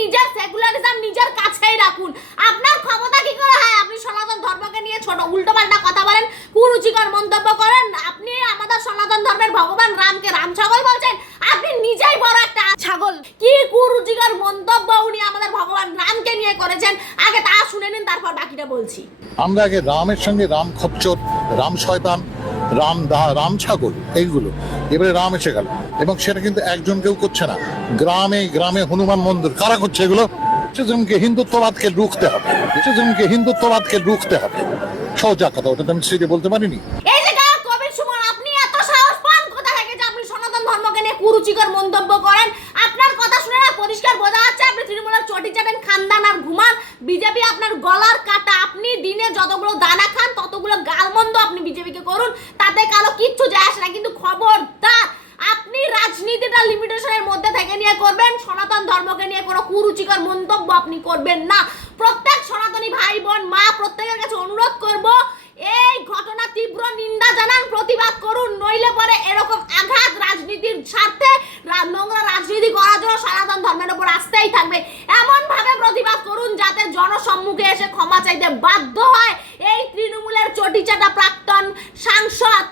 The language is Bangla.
নিজের সেকুলারিজম নিজের কাছেই রাখুন। আপনার ক্ষমতা কি করে হয়? আপনি সনাতন ধর্মকে নিয়ে ছোট উল্টো পাল্টা কথা বলেন কুরুচিকর মন্তব্য করেন, আপনি আমাদের সনাতন ধর্মের ভগবান রামকে রাম ছাগল বলছেন, আপনি নিজেই বড় একটা ছাগল। কি কুরুচিকর মন্তব্য উনি আমাদের ভগবান রামকে নিয়ে করেছেন? আগে তা শুনে নিন, তারপর বাকিটা বলছি। আমরা আগে রামের সঙ্গে রাম খপচর রাম শয়তান রাম দা রাম ছাগল, এইগুলো। এবারে রাম এসে গেল। এবং সেটা কিন্তু একজন কেউ করছে না। গ্রামে গ্রামে হনুমান মন্দির। কারা করছে এগুলো? সেজনকে হিন্দুত্ববাদকে রুখতে হবে। সেজনকে হিন্দুত্ববাদকে রুখতে হবে। সোজা কথা, ওটা তো আমি সেটা বলতে পারিনি। কুরুচিকর মন্তব্য করেন? আপনার কথা শুনে না পরিষ্কার বোঝা যাচ্ছে আপনি তৃণমূলের চটি চাটেন খানদান আর ঘুমান। বিজেপি আপনার গলার কাটা। আপনি দিনে যতগুলো দানা খান, ততগুলো গালমন্দ আপনি বিজেপিকে করুন তাতে কারও কিচ্ছু যায় আসে না কিন্তু খবরদার আপনি রাজনীতিটা লিমিটেশনের নিয়ে করবেন, সনাতন ধর্মকে নিয়ে কোনো কুরুচিকর মন্তব্য আপনি করবেন না। প্রত্যেক সনাতনী ভাই বোন, মা, প্রত্যেকের কাছে অনুরোধ করব, এই ঘটনা তীব্র নিন্দা জানান, প্রতিবাদ করুন, নইলে পরে এরকম আঘাত রাজনীতির স্বার্থে নোংরা রাজনীতি করার জন্য সনাতন ধর্মের উপর আসতেই থাকবে। এমন ভাবে প্রতিবাদ করুন, যাতে জনসম্মুখে এসে ক্ষমা চাইতে বাধ্য হয়। এই তৃণমূলের চটিচাটা প্রাক্তন সাংসদ